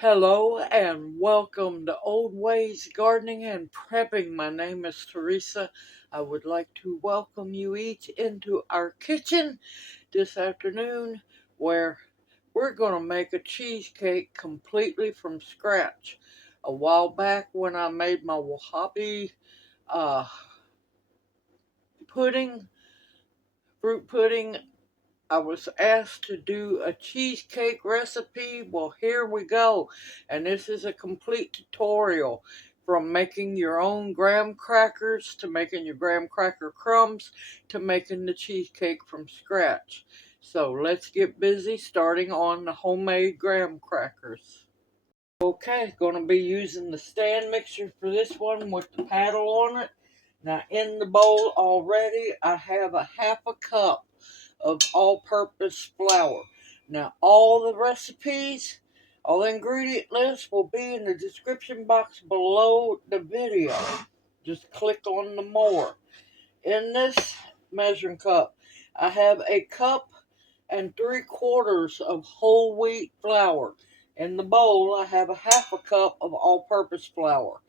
Hello and welcome to Old Ways Gardening and Prepping. My name is Teresa. I would like to welcome you each into our kitchen this afternoon where we're going to make a cheesecake completely from scratch. A while back when I made my Wajapi uh, pudding, fruit pudding, I was asked to do a cheesecake recipe. Well, here we go. And this is a complete tutorial from making your own graham crackers to making your graham cracker crumbs to making the cheesecake from scratch. So let's get busy starting on the homemade graham crackers. Okay, going to be using the stand mixer for this one with the paddle on it. Now in the bowl already I have a half a cup of all-purpose flour. Now all the recipes, all the ingredient lists will be in the description box below the video. Just click on the more. In this measuring cup, I have a cup and 3/4 of whole wheat flour. In the bowl, I have a half a cup of all-purpose flour.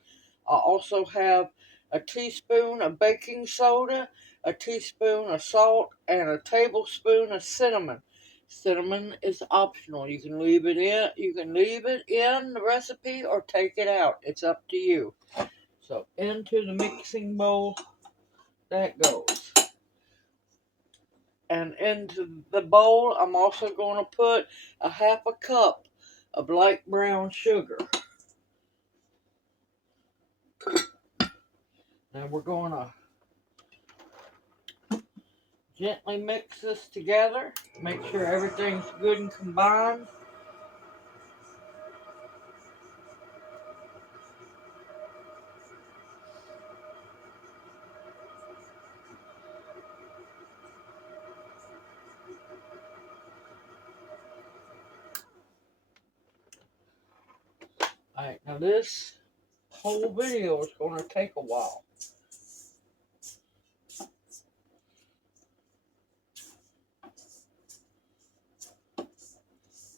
I also have a teaspoon of baking soda, a teaspoon of salt, and a tablespoon of cinnamon. Cinnamon is optional. You can leave it in. You can leave it in the recipe or take it out. It's up to you. So into the mixing bowl that goes. And into the bowl, I'm also going to put a half a cup of light brown sugar. Now we're going to gently mix this together. Make sure everything's good and combined. Alright, now this whole video is going to take a while.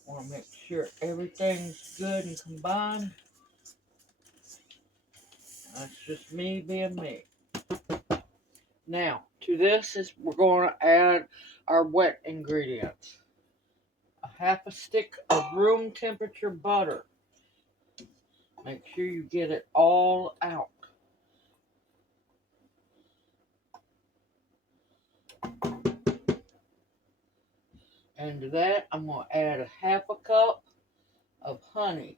Want to make sure everything's good and combined. That's just me being me. Now, to this is we're going to add our wet ingredients. A half a stick of room temperature butter. Make sure you get it all out. And to that, I'm going to add a half a cup of honey.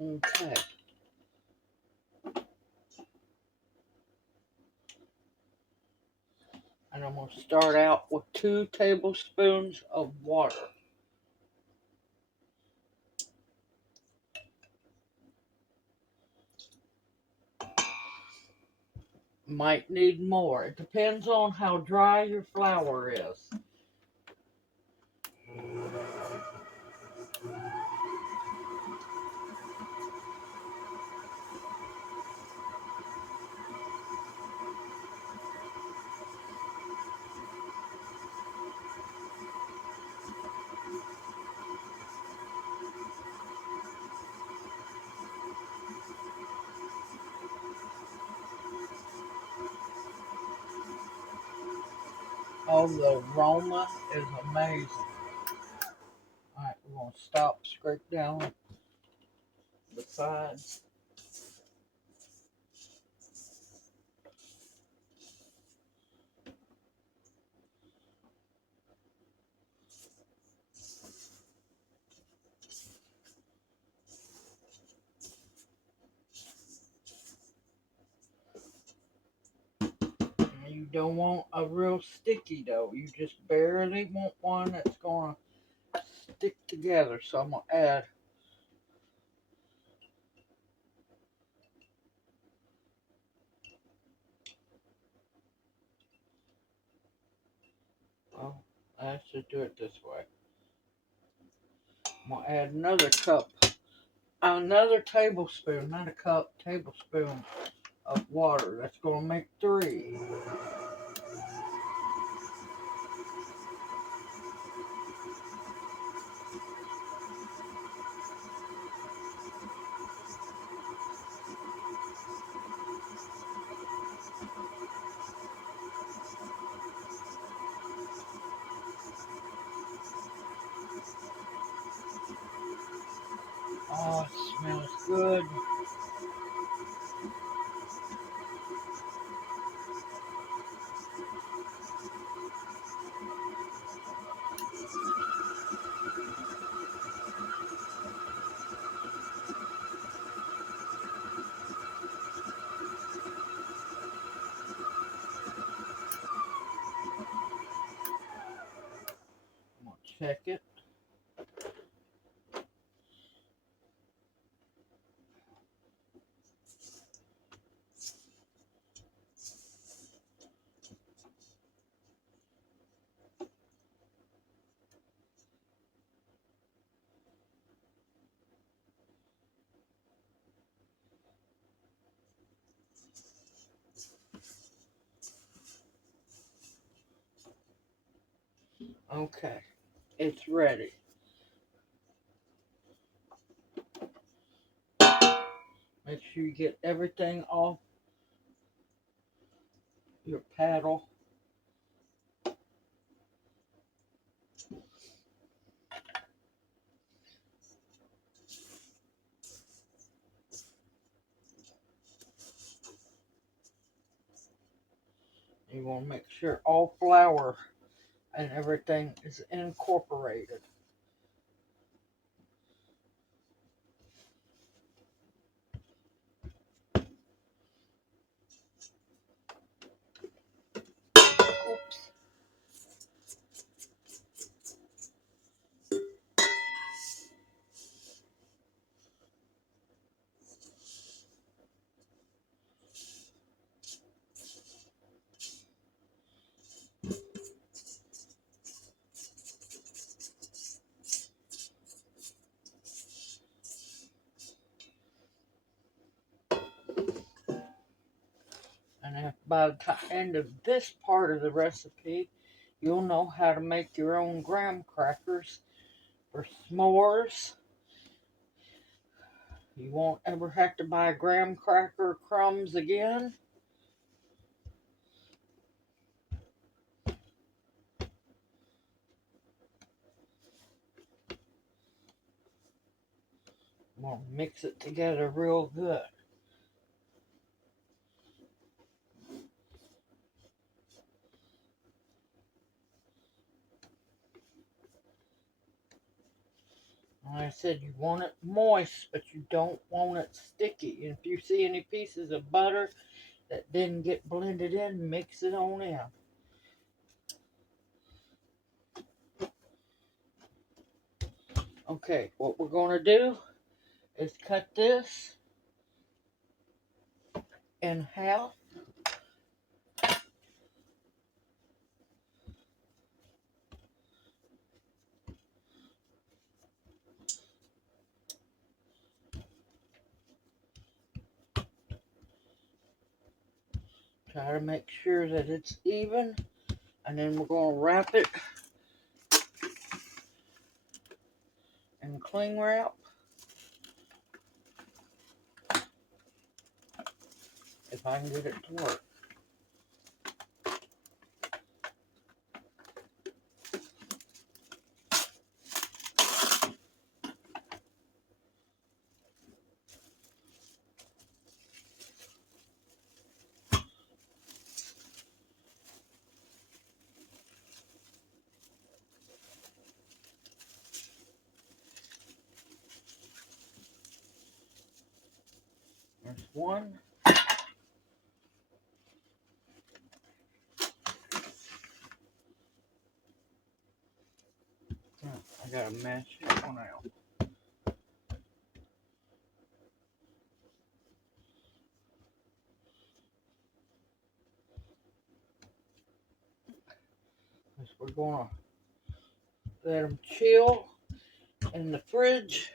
Okay. And I'm going to start out with 2 tablespoons of water. Might need more. It depends on how dry your flour is. Oh, the aroma is amazing. Alright, we're going to stop, scrape down the sides. You don't want a real sticky dough. You just barely want one that's going to stick together. So I'm going to add I should do it this way. I'm going to add another cup, another tablespoon, not a cup, tablespoon of water. That's going to make 3. Oh, it smells good. I'm going to check it. Okay, it's ready. Make sure you get everything off your paddle. You want to make sure all flour and everything is incorporated. Oops. And if by the end of this part of the recipe, you'll know how to make your own graham crackers for s'mores. You won't ever have to buy graham cracker crumbs again. We'll mix it together real good. Like I said, you want it moist, but you don't want it sticky. And if you see any pieces of butter that didn't get blended in, mix it on in. Okay, what we're going to do is cut this in half. Try to make sure that it's even. And then we're going to wrap it in cling wrap. If I can get it to work. There's one. I gotta mash that one out. We're gonna let them chill in the fridge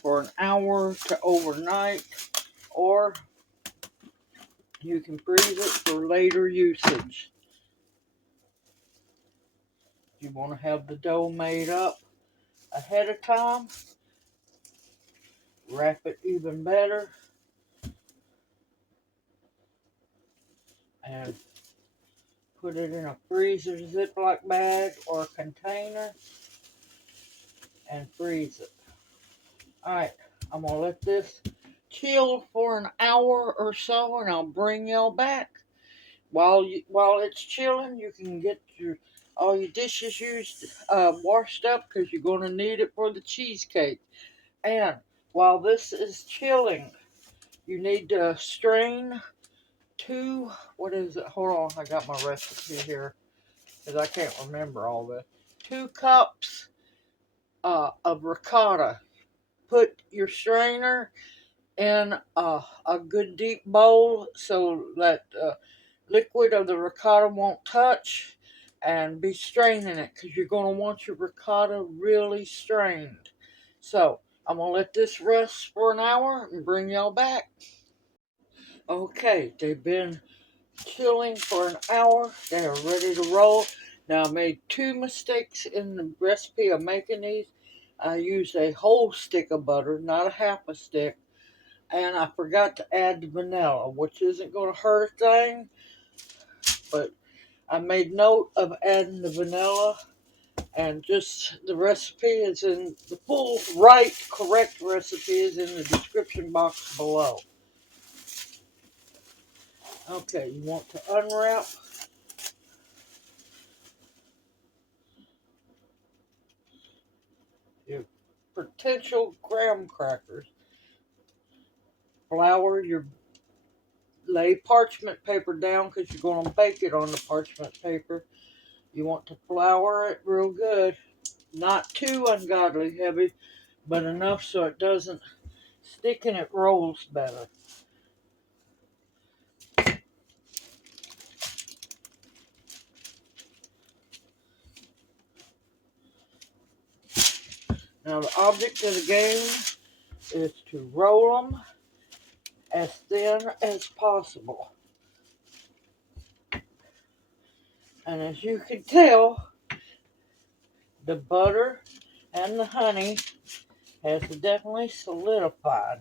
for an hour to overnight, or You can freeze it for later usage. You want to have the dough made up ahead of time. Wrap it even better. And put it in a freezer Ziploc bag or container and freeze it. Alright, I'm going to let this chill for an hour or so and I'll bring y'all back. While it's chilling, you can get all your dishes washed up because you're going to need it for the cheesecake. And while this is chilling, you need to strain what is it? Hold on, I got my recipe here because I can't remember all this. 2 cups of ricotta. Put your strainer in a good deep bowl so that liquid of the ricotta won't touch, and be straining it because you're going to want your ricotta really strained. So I'm going to let this rest for an hour and bring y'all back. Okay, they've been chilling for an hour. They are ready to roll. Now I made 2 mistakes in the recipe of making these. I used a whole stick of butter, not a half a stick. And I forgot to add the vanilla, which isn't going to hurt a thing. But I made note of adding the vanilla. And just the recipe is in the full, correct recipe is in the description box below. Okay, you want to unwrap your potential graham crackers. Lay parchment paper down because you're going to bake it on the parchment paper. You want to flour it real good. Not too ungodly heavy, but enough so it doesn't stick and it rolls better. Now the object of the game is to roll them as thin as possible. And as you can tell, the butter and the honey has definitely solidified.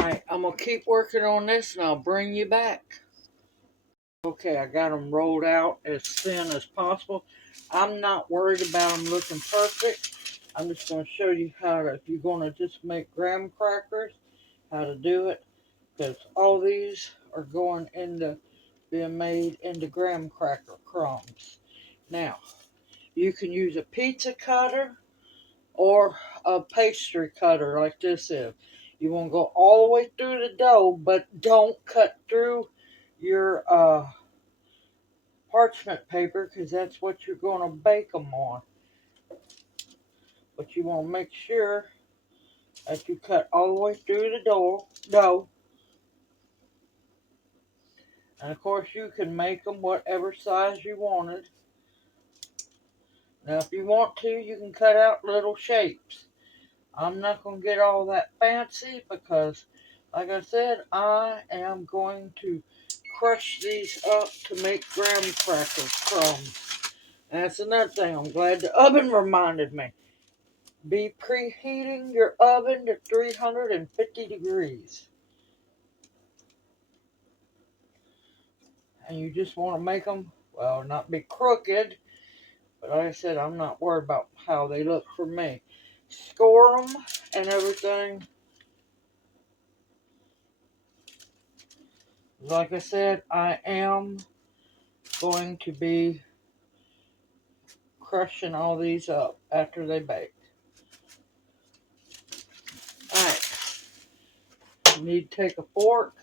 Alright, I'm going to keep working on this and I'll bring you back. Okay, I got them rolled out as thin as possible. I'm not worried about them looking perfect. I'm just going to show you how to, if you're going to just make graham crackers, how to do it. Because all these are going into being made into graham cracker crumbs. Now, you can use a pizza cutter or a pastry cutter like this is. You want to go all the way through the dough, but don't cut through your parchment paper because that's what you're going to bake them on. But you want to make sure that you cut all the way through the dough. And of course you can make them whatever size you wanted. Now if you want to, you can cut out little shapes. I'm not going to get all that fancy because, like I said, I am going to crush these up to make graham cracker crumbs. And that's another thing. I'm glad the oven reminded me. Be preheating your oven to 350 degrees. And you just want to make them, well, not be crooked. But like I said, I'm not worried about how they look for me. Score them and everything. Like I said, I am going to be crushing all these up after they bake. Alright. You need to take a fork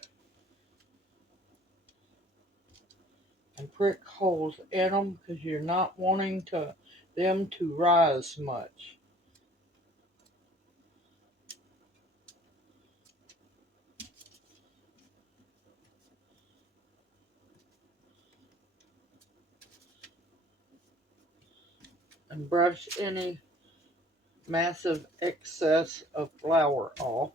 and prick holes in them because you're not wanting them to rise much. and brush any massive excess of flour off.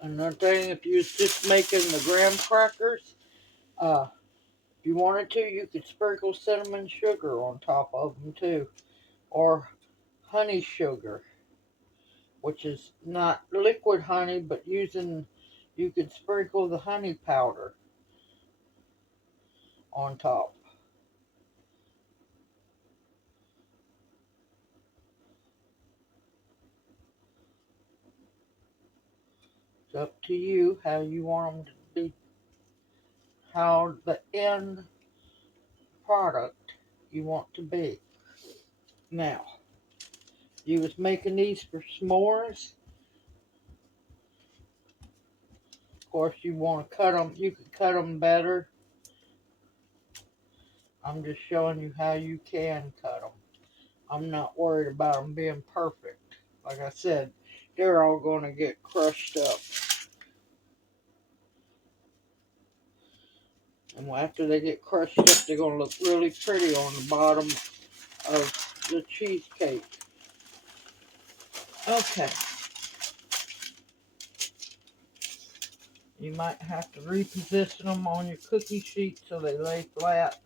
Another thing, if you was just making the graham crackers, if you wanted to, you could sprinkle cinnamon sugar on top of them too, or honey sugar, which is not liquid honey, but you could sprinkle the honey powder on top. It's up to you how you want them to be, how the end product you want to be. Now, you was making these for s'mores. Of course, you want to cut them. You could cut them better. I'm just showing you how you can cut them. I'm not worried about them being perfect. Like I said, they're all going to get crushed up. And after they get crushed up, they're going to look really pretty on the bottom of the cheesecake. Okay. You might have to reposition them on your cookie sheet so they lay flat.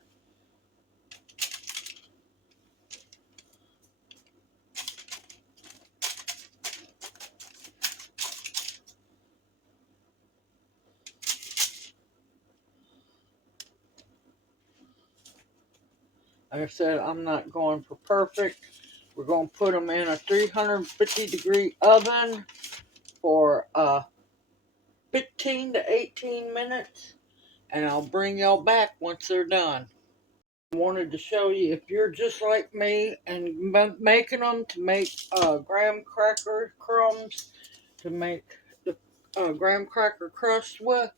Like I said, I'm not going for perfect. We're going to put them in a 350-degree oven for 15 to 18 minutes. And I'll bring y'all back once they're done. I wanted to show you, if you're just like me and making them to make graham cracker crumbs, to make the graham cracker crust with,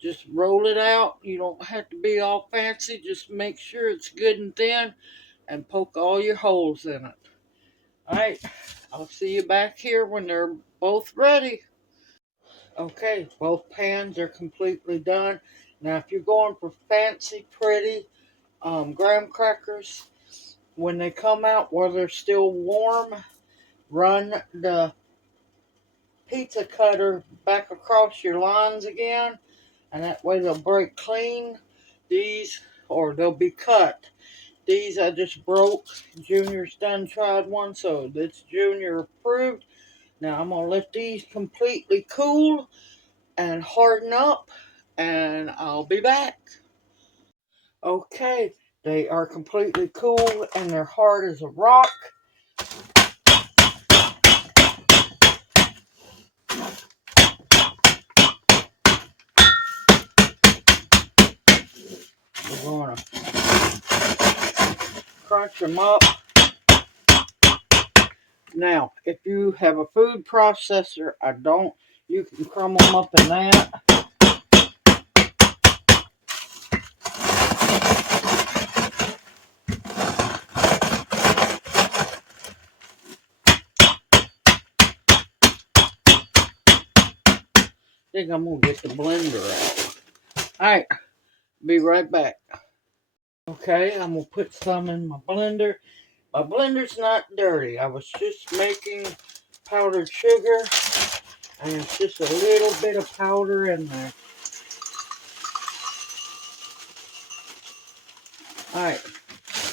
just roll it out. You don't have to be all fancy. Just make sure it's good and thin and poke all your holes in it. Alright, I'll see you back here when they're both ready. Okay, both pans are completely done. Now, if you're going for fancy, pretty graham crackers, when they come out while they're still warm, run the pizza cutter back across your lines again, and that way they'll break clean. These, or they'll be cut. These I just broke. Junior's done tried one, so that's Junior approved. Now I'm going to let these completely cool and harden up, and I'll be back. Okay, they are completely cool and they're hard as a rock. We're going to crunch them up. Now, if you have a food processor, I don't, you can crumble them up in that. I think I'm going to get the blender out. Alright, be right back. Okay, I'm going to put some in my blender. My blender's not dirty. I was just making powdered sugar, and it's just a little bit of powder in there. Alright,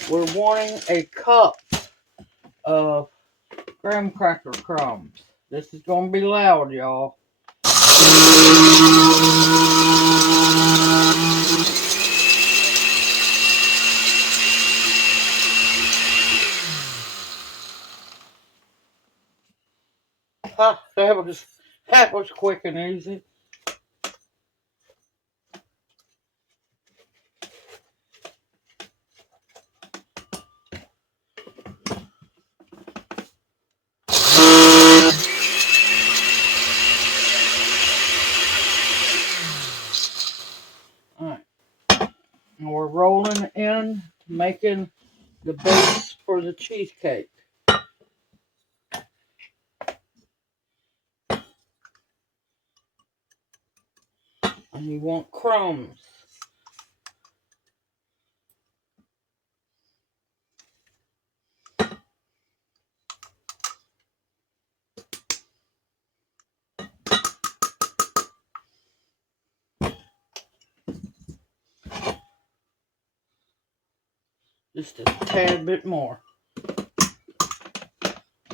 we're wanting a cup of graham cracker crumbs. This is going to be loud, y'all. Ah, that was quick and easy. Alright. And we're rolling in, making the base for the cheesecake. And you want crumbs. Just a tad bit more.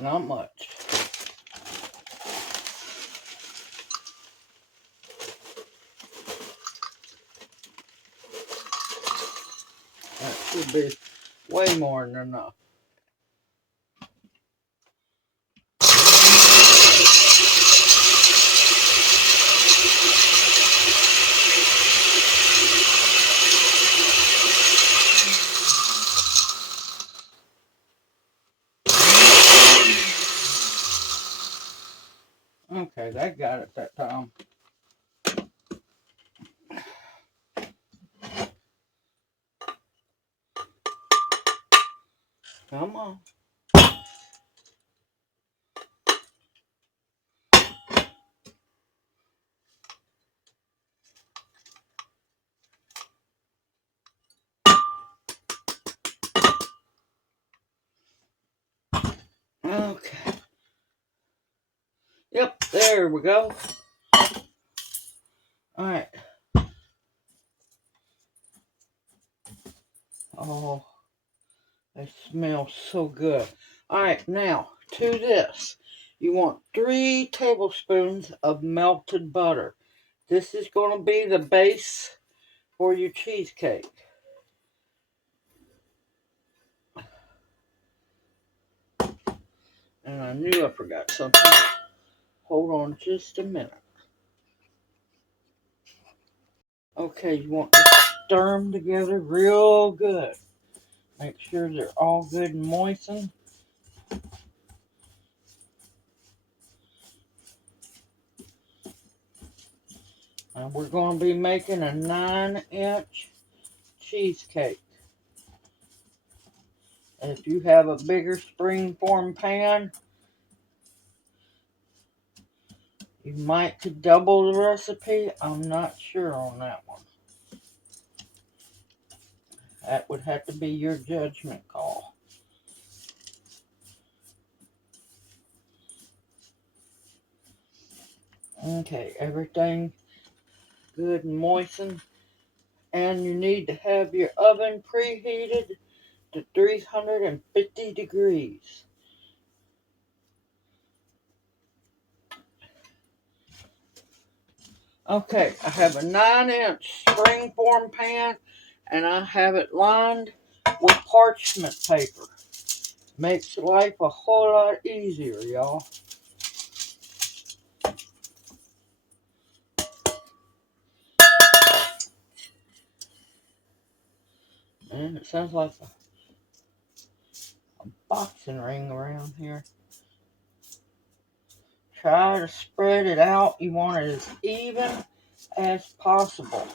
Not much. That should be way more than enough. Okay, that got it that time. Come on. Okay. Yep, there we go. Alright. Oh, they smell so good. Alright, now to this. You want 3 tablespoons of melted butter. This is going to be the base for your cheesecake. And I knew I forgot something. Hold on just a minute. Okay, you want to stir them together real good. Make sure they're all good and moistened. And we're going to be making a 9-inch cheesecake. If you have a bigger springform pan, you might could double the recipe. I'm not sure on that one. That would have to be your judgment call. Okay, everything good and moistened. And you need to have your oven preheated to 350 degrees. Okay, I have a 9-inch springform pan and I have it lined with parchment paper. Makes life a whole lot easier, y'all. And it sounds like a boxing ring around here. Try to spread it out. You want it as even as possible.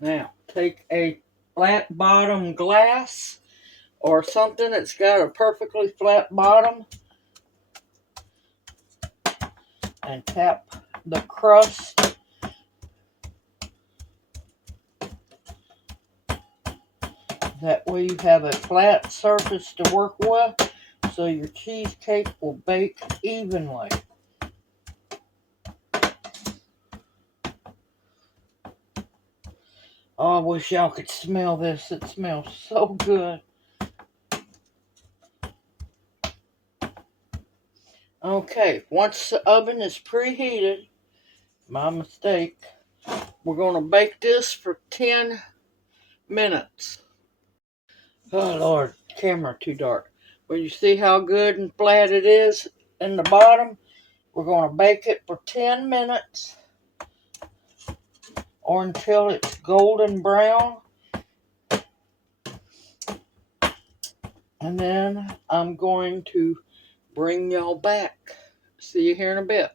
Now, take a flat bottom glass or something that's got a perfectly flat bottom and tap the crust. That way you have a flat surface to work with so your cheesecake will bake evenly. Oh, I wish y'all could smell this. It smells so good. Okay, once the oven is preheated, my mistake, we're going to bake this for 10 minutes. Oh, Lord, camera too dark. Well, you see how good and flat it is in the bottom? We're going to bake it for 10 minutes or until it's golden brown. And then I'm going to bring y'all back. See you here in a bit.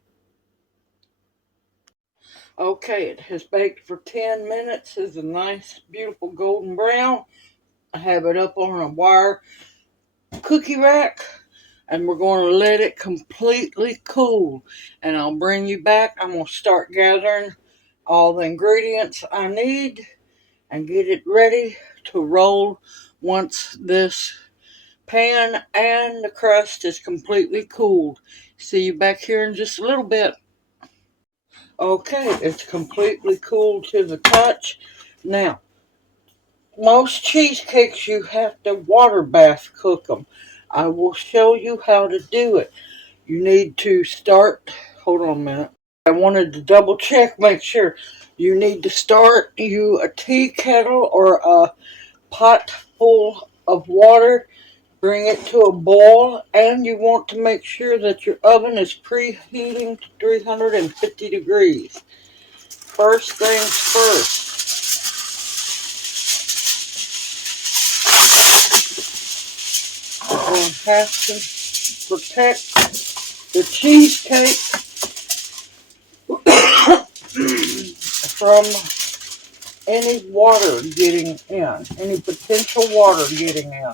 Okay, it has baked for 10 minutes. It's a nice, beautiful golden brown. I have it up on a wire cookie rack, and we're going to let it completely cool. And I'll bring you back. I'm going to start gathering all the ingredients I need and get it ready to roll once this pan and the crust is completely cooled. See you back here in just a little bit. Okay, it's completely cooled to the touch. Now, most cheesecakes you have to water bath cook them. I will show you how to do it. You need to start, hold on a minute. I wanted to double check, make sure. You need to start a tea kettle or a pot full of water. Bring it to a boil, and you want to make sure that your oven is preheating to 350 degrees. First things first. We're going to have to protect the cheesecake from any water getting in, any potential water getting in.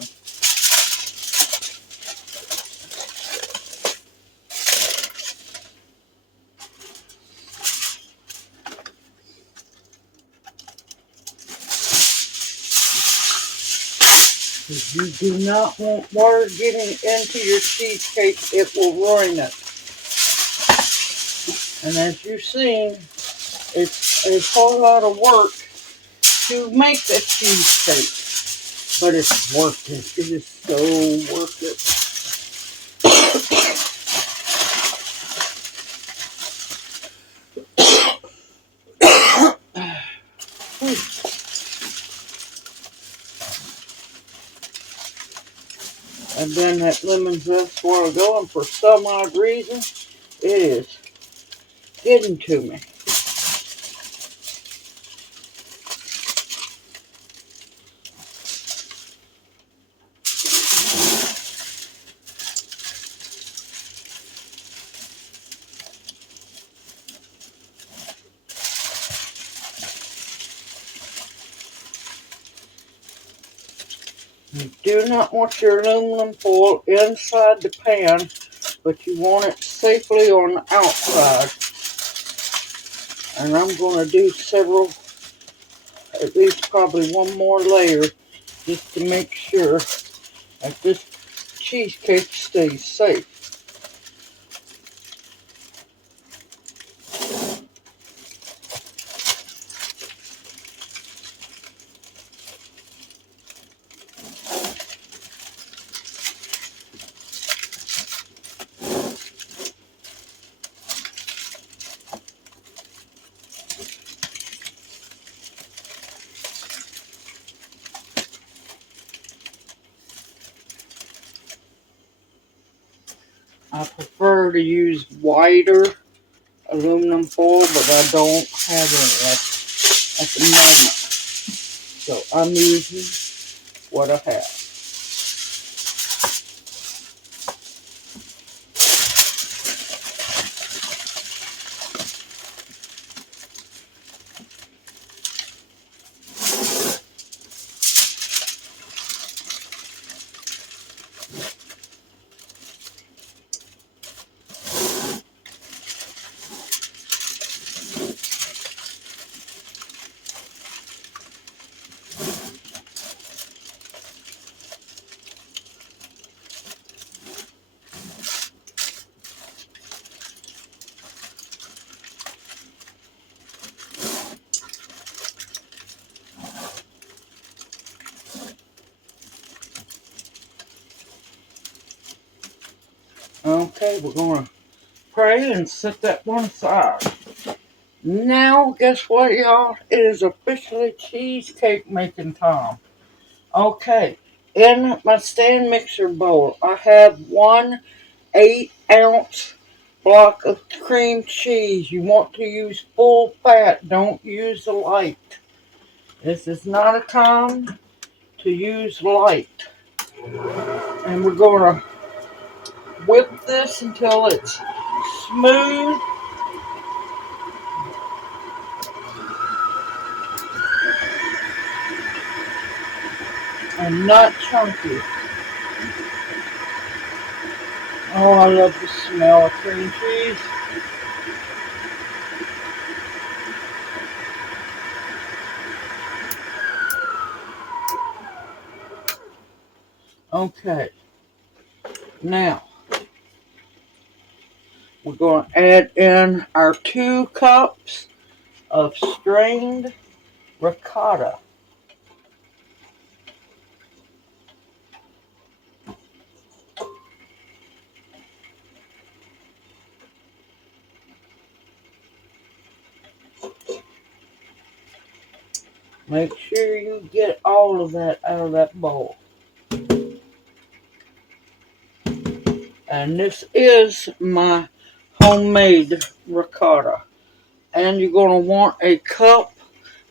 If you do not want water getting into your cheesecake, it will ruin it. And as you've seen, it's a whole lot of work to make a cheesecake, but it's worth it. It is so worth it. And then that lemon zest while ago, and for some odd reason, it is getting to me. You do not want your aluminum foil inside the pan, but you want it safely on the outside. And I'm going to do several, at least probably one more layer, just to make sure that this cheesecake stays safe. I prefer to use wider aluminum foil, but I don't have any at the moment. So I'm using what I have. Okay, we're going to pray and set that one aside. Now, guess what, y'all? It is officially cheesecake making time. Okay, in my stand mixer bowl, I have 1 8-ounce block of cream cheese. You want to use full fat, don't use the light. This is not a time to use light. And we're going to whip this until it's smooth and not chunky. Oh, I love the smell of cream cheese. Okay, now we're going to add in our 2 cups of strained ricotta. Make sure you get all of that out of that bowl. And this is my homemade ricotta. And you're going to want a cup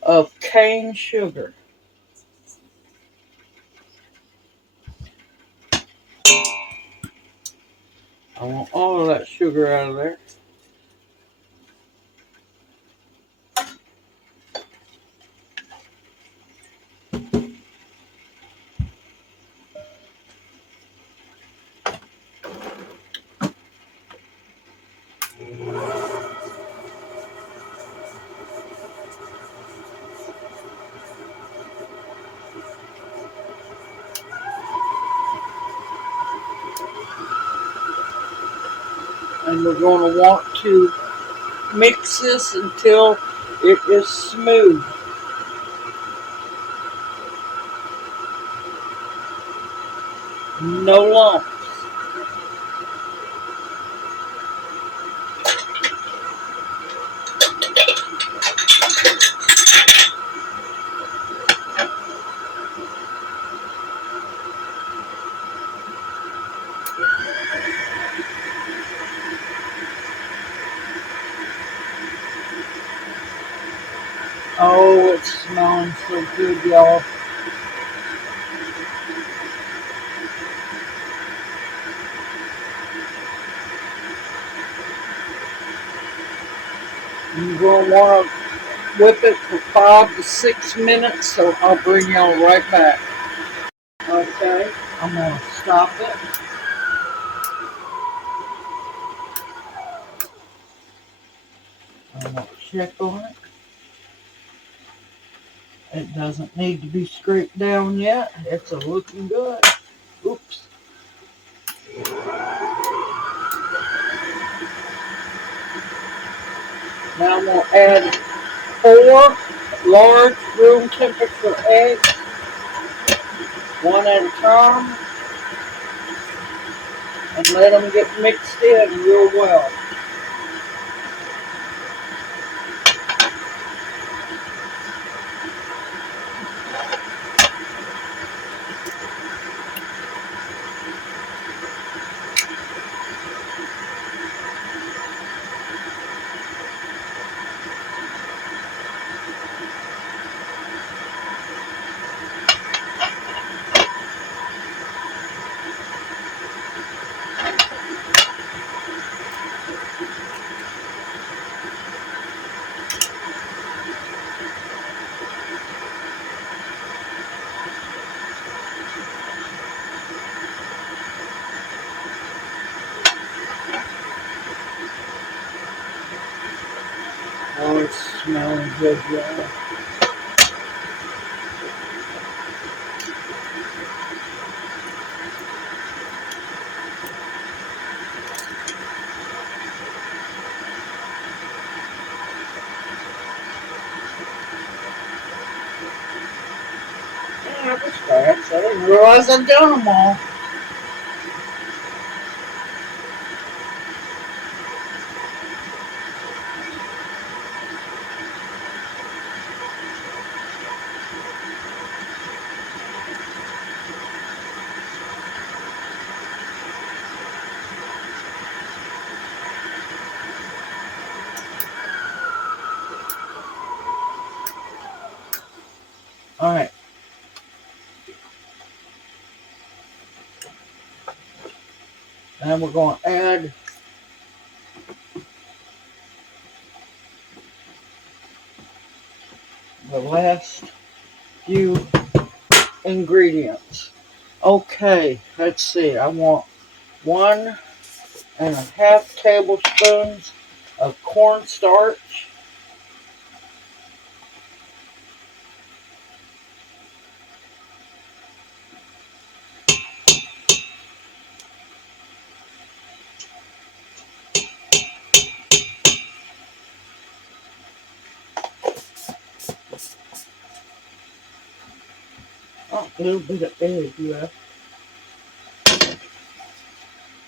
of cane sugar. I want all of that sugar out of there. And we're going to want to mix this until it is smooth. No lumps. Oh, it's smelling so good, y'all. You're going to want to whip it for 5 to 6 minutes, so I'll bring y'all right back. Okay, I'm going to stop it. I'm going to check on it. It doesn't need to be scraped down yet. It's looking good. Oops. Now I'm going to add 4 large room temperature eggs, one at a time, and let them get mixed in real well. Oh, it's smelling good, y'all. That was fast. I didn't realize I'd done them all. All right. Now we're going to add the last few ingredients. Okay, let's see. I want 1.5 tablespoons of cornstarch. Oh, a little bit of egg left.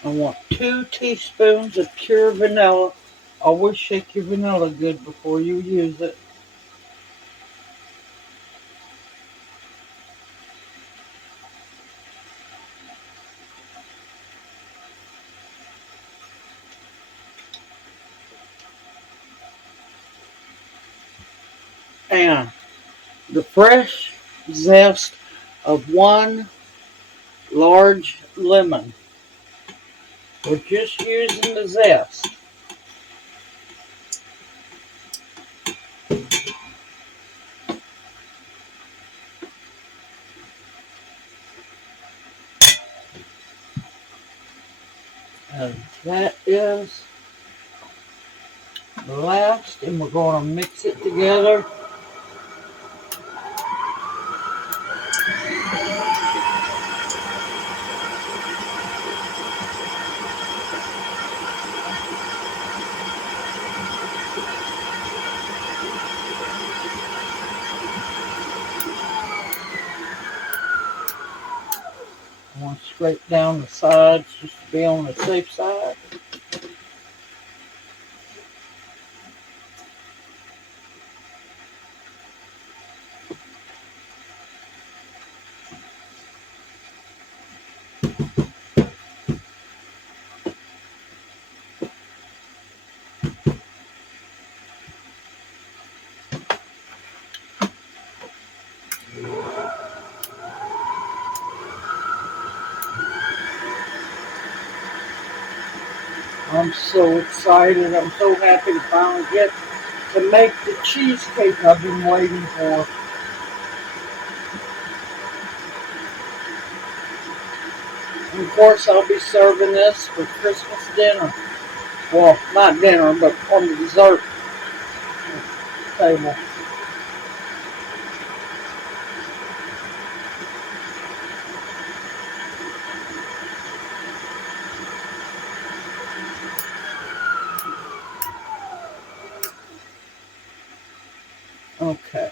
I want 2 teaspoons of pure vanilla. Always shake your vanilla good before you use it. And the fresh zest of 1 large lemon. We're just using the zest. And that is the last, and we're going to mix it together. I want to scrape down the sides just to be on the safe side. I'm so excited. I'm so happy to finally get to make the cheesecake I've been waiting for. And of course, I'll be serving this for Christmas dinner. Well, not dinner, but on the dessert table. Okay.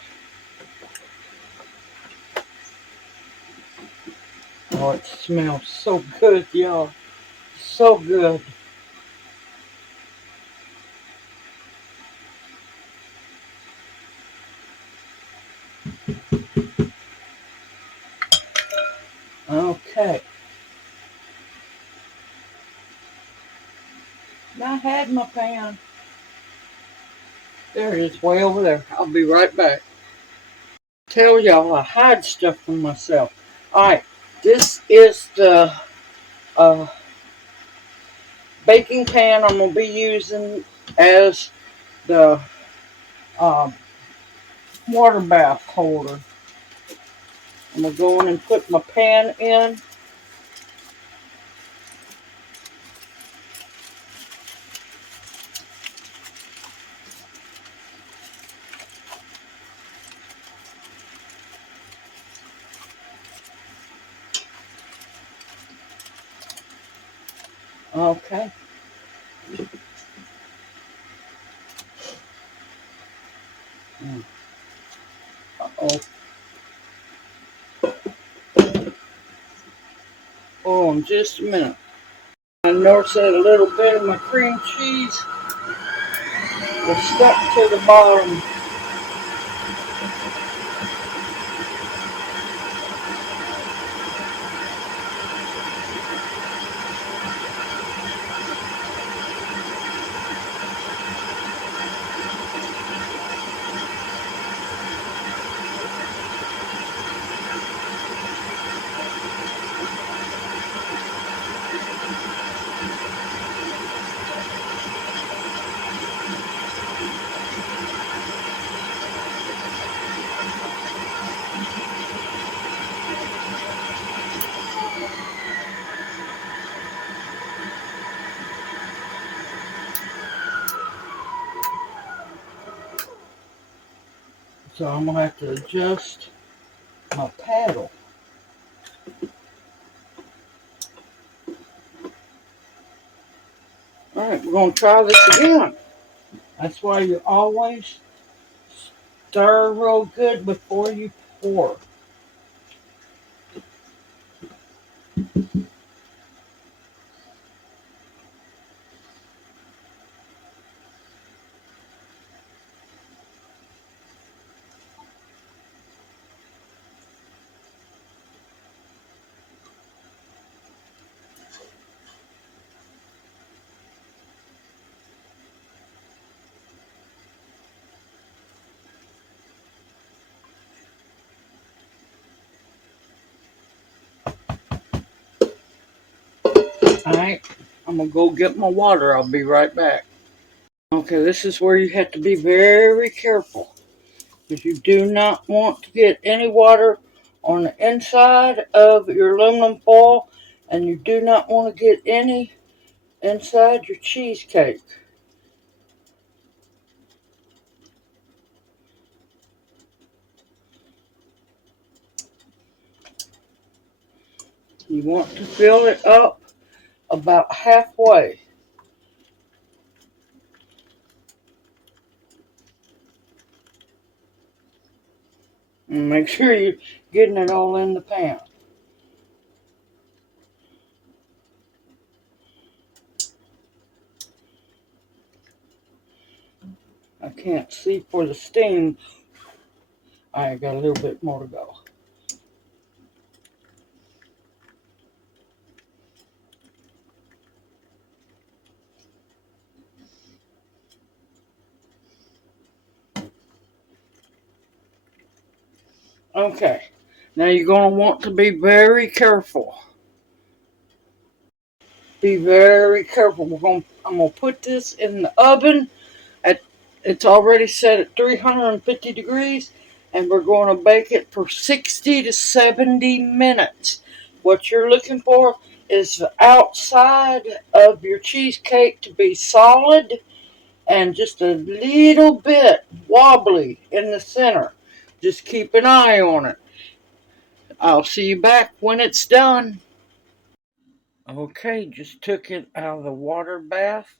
Oh, it smells so good, y'all. So good. Okay. I had my pan. There it is, way over there. I'll be right back. Tell y'all I hide stuff from myself. Alright, this is the uh, baking pan I'm going to be using as the uh, water bath holder. I'm going to go in and put my pan in. Okay. Uh-oh. Hold on just a minute. I noticed that a little bit of my cream cheese was stuck to the bottom. So I'm going to have to adjust my paddle. Alright, we're going to try this again. That's why you always stir real good before you pour. Alright, I'm going to go get my water. I'll be right back. Okay, this is where you have to be very careful, because you do not want to get any water on the inside of your aluminum foil, and you do not want to get any inside your cheesecake. You want to fill it up about halfway. And make sure you're getting it all in the pan. I can't see for the steam. I got a little bit more to go. Okay, now you're going to want to be very careful. Be very careful. I'm going to put this in the oven. It's already set at 350 degrees, and we're going to bake it for 60 to 70 minutes. What you're looking for is the outside of your cheesecake to be solid and just a little bit wobbly in the center. Just keep an eye on it. I'll see you back when it's done. Okay, just took it out of the water bath.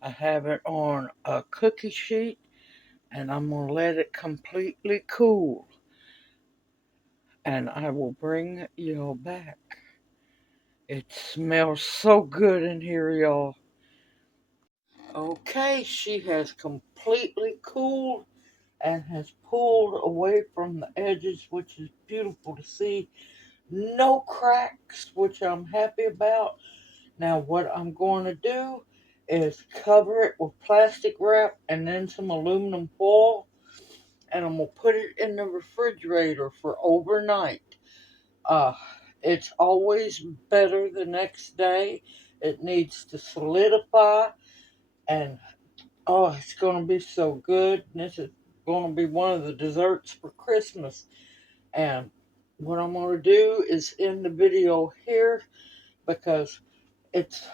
I have it on a cookie sheet, and I'm going to let it completely cool. And I will bring y'all back. It smells so good in here, y'all. Okay, she has completely cooled and has pulled away from the edges, which is beautiful to see. No cracks, which I'm happy about. Now what I'm going to do is cover it with plastic wrap and then some aluminum foil, and I'm going to put it in the refrigerator for overnight. Uh, it's always better the next day. It needs to solidify, and oh, it's going to be so good. And this is going to be one of the desserts for Christmas. And what I'm going to do is end the video here, because it's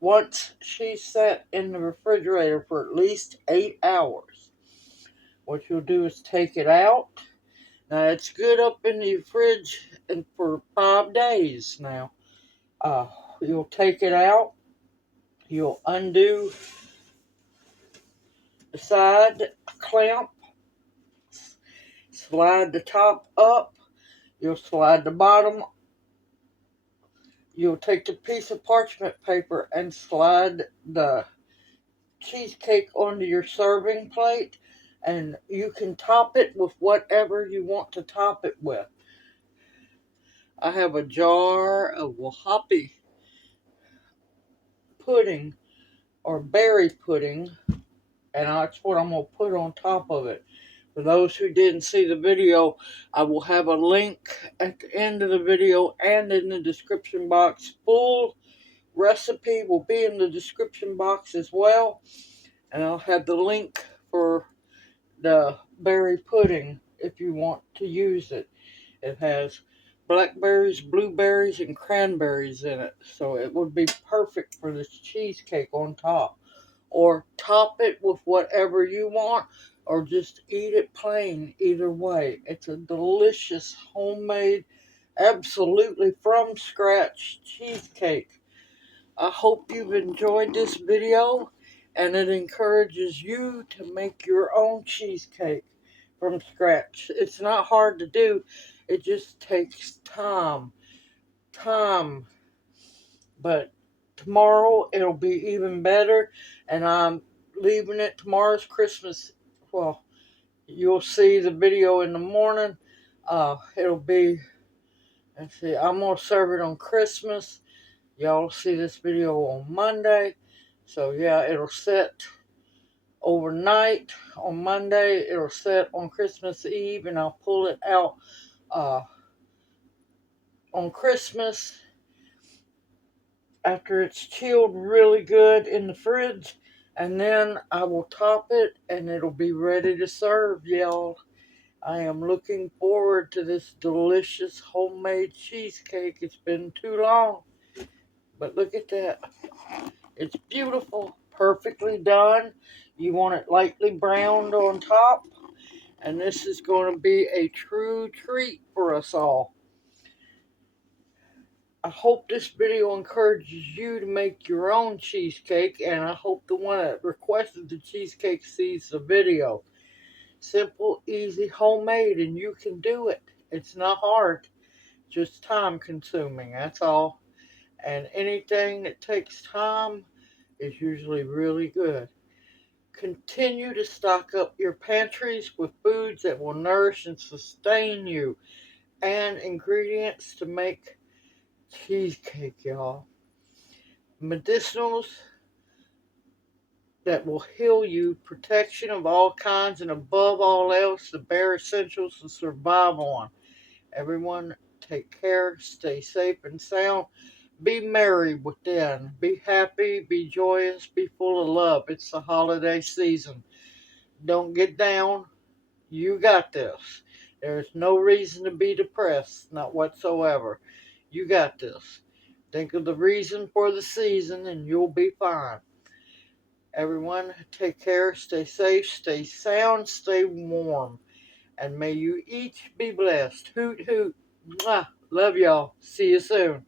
once she's set in the refrigerator for at least 8 hours. What you'll do is take it out. Now it's good up in the fridge and for 5 days now. You'll take it out. You'll undo the side clamp. Slide the top up. You'll slide the bottom. You'll take the piece of parchment paper and slide the cheesecake onto your serving plate, and you can top it with whatever you want to top it with. I have a jar of Wajapi pudding or berry pudding, and that's what I'm going to put on top of it. For those who didn't see the video, I will have a link at the end of the video and in the description box. Full recipe will be in the description box as well, and I'll have the link for the berry pudding if you want to use it. It has blackberries, blueberries, and cranberries in it, so it would be perfect for this cheesecake on top. or top it with whatever you want, or just eat it plain. Either way, it's a delicious homemade, absolutely from scratch cheesecake. I hope you've enjoyed this video and it encourages you to make your own cheesecake from scratch. It's not hard to do, it just takes time. But tomorrow it'll be even better, and I'm leaving it. Tomorrow's Christmas. Well, you'll see the video in the morning. It'll be, let's see, I'm going to serve it on Christmas. Y'all see this video on Monday. So yeah, it'll set overnight on Monday. It'll set on Christmas Eve, and I'll pull it out uh, on Christmas after it's chilled really good in the fridge. And then I will top it, and it'll be ready to serve, y'all. I am looking forward to this delicious homemade cheesecake. It's been too long. But look at that. It's beautiful. Perfectly done. You want it lightly browned on top. And this is going to be a true treat for us all. I hope this video encourages you to make your own cheesecake, and I hope the one that requested the cheesecake sees the video. Simple, easy, homemade, and you can do it. It's not hard, just time consuming, that's all. And anything that takes time is usually really good. Continue to stock up your pantries with foods that will nourish and sustain you, and ingredients to make cheesecake, y'all. Medicinals that will heal you, protection of all kinds, and above all else, the bare essentials to survive on. Everyone, take care, stay safe and sound. Be merry within. Be happy, be joyous, be full of love. It's the holiday season. Don't get down. You got this. There's no reason to be depressed, not whatsoever. You got this. Think of the reason for the season and you'll be fine. Everyone, take care, stay safe, stay sound, stay warm. And may you each be blessed. Hoot, hoot. Mwah. Love y'all. See you soon.